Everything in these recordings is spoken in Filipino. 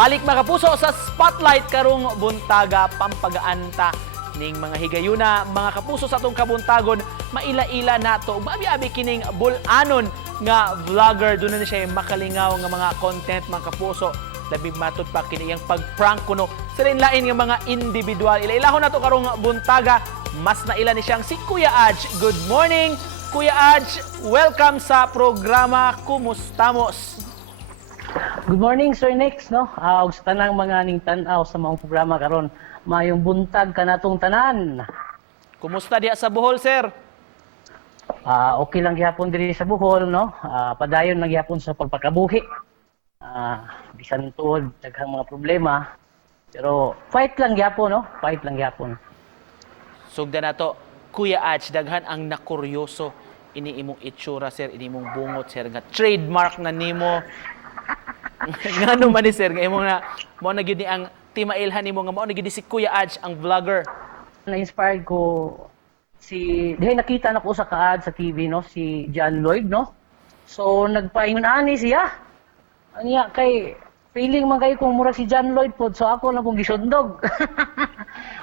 Balik mga kapuso sa spotlight karong buntaga pampagaanta ning mga higayuna mga kapuso sa atong kabuntagon maila-ila nato abi-abi kining bulanon nga vlogger doon na siya makalingaw nga mga content mga kapuso labi matud pa kini yang pagprank kuno sa lain nga mga individual ila-ilahon nato karong buntaga mas naila ni siyang si Kuya Aj. Good morning Kuya Aj, welcome sa programa Kumustamos. Good morning, Sir Nex, no? Og sa tanang mga ning tan-aw sa mga programa karon, mayong buntag kanatong tanan. Kumusta diha sa Bohol, sir? Okay lang gihapon diri sa Bohol, no? Padayon lang gihapon sa pagpakabuhi. Bisan tuod daghang mga problema, pero fight lang gihapon, no? Fight lang gihapon. Sugda na to, Kuya Aj, daghan ang nakuryoso ini imong itsura, sir, ini imong bungot, sir, nga trademark na nimo. Ngano man ni sir, nga imong na mo na gyud ni ang timailhan nimo nga mao na gyud si Kuya Aj ang vlogger. Na-inspired ko si dihay nakita na ko sa kaad sa TV, no, si John Lloyd, no. So nagpaingon ani siya. Aniya kay feeling man kay kung mura si John Lloyd pod, so ako lang kung gisundog.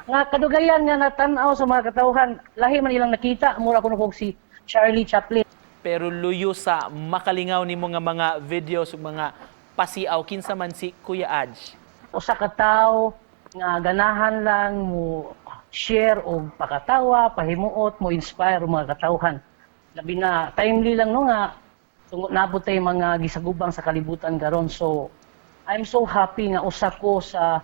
Nga kadugayan nga natan-aw sa mga katawhan, lahi man ilang nakita, mura ko na kog si Charlie Chaplin. Pero luyo sa makalingaw nimo nga mga videos ug mga pasiaw kinsa man si Kuya Aj. Usa ka tawo nga ganahan lang mo share og pakatawa, pahimuot, mo inspire ang mga katawhan. Labi na timely lang no nga tungod nabot tay mga gisagubang sa kalibutan karon. So I'm so happy nga usa ko sa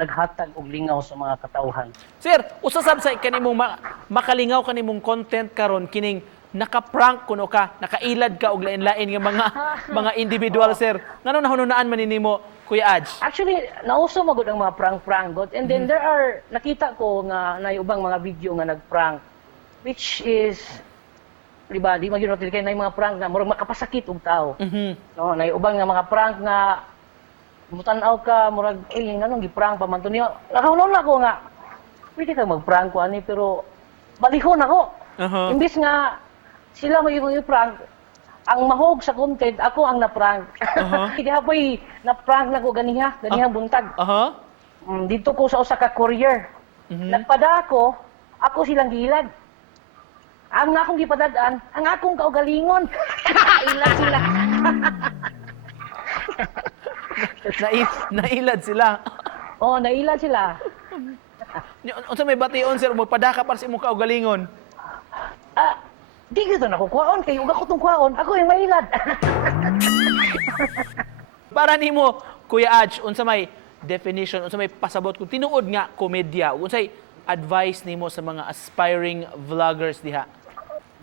naghatag og lingaw sa mga katawhan. Sir, usasab sa kanimong makalingaw kanimong content karon kining naka-prank kuno ka, nakailad ka og lain-lain nga mga individual, sir. Ngano nahununaan man nimo Kuya Aj? Actually, nauso magud ang mga prank-prank god. And then there are nakita ko nga naibang mga video nga nag-prank which is diba, di magyud kay na mga prank na murag makapasakit og tao. No, naibang nga mga prank nga mutan-aw ka murag nganong gi-prank pa man to niya. Nakahulon ako nga pwede ka mag-prank ko ani pero balihon ako. Imbis nga sila may prank ang mahog sa content, ako ang na-prank. Hindi hapoy na-prank na ko ganihang buntag. Dito ko sa usa ka courier. Nagpada ako silang gilad. Ang akong gipadadaan, ang akong kaugalingon. Ilad sila. Nailad sila. Oh, nailad sila. Unsa may bation, sir, mo padaka para sa imong kaugalingon? Di gito na ko kuwaon, kayo ko tong kuwaon, ako yung mailad. Para nimo Kuya Aj, unsa may definition, unsa may pasabot kung tinuod nga komedya, unsay advice nimo sa mga aspiring vloggers diha?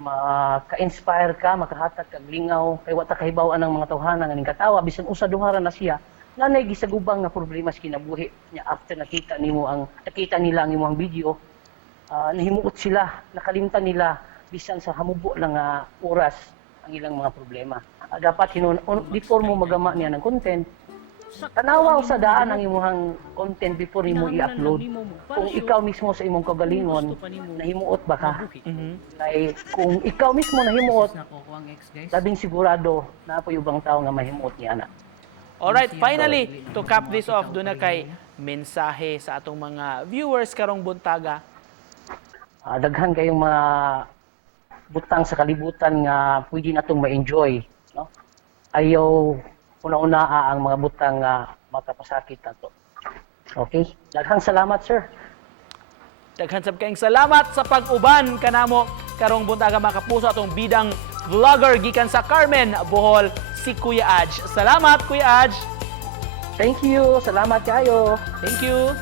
Maka-inspire ka, makahatag kag lingaw, kay wa ta kahibaw-an ang mga tawhana nga ning katawa bisan usa duhara na siya. Nanay gisagubang nga problema sa kinabuhi niya after nakita nila ang imong video. Nahimuot sila, nakalimtan nila bisan sa hamubo lang nga oras ang ilang mga problema. Dapat before mo magama niya ng content, tanawa sa daan ang imong content before mo i-upload. Kung ikaw mismo sa imong kagalingon, nahimuot ba ka? Kay kung ikaw mismo nahimuot, labing sigurado na po yung ibang tao nga mahimuot niya na. Alright, finally, to cap this off, doon na kay mensahe sa atong mga viewers karong buntaga. Daghan kayong mga butang sa kalibutan nga pwede natong ma-enjoy, no? Ayaw una-una ang mga butang nga makapasakit nato. Okay? Daghang salamat, sir. Daghan sab kayong salamat sa pag-uban kanamo karong buntaga mga kapuso atong bidang vlogger gikan sa Carmen, Bohol, si Kuya Aj. Salamat Kuya Aj. Thank you. Salamat kayo. Thank you.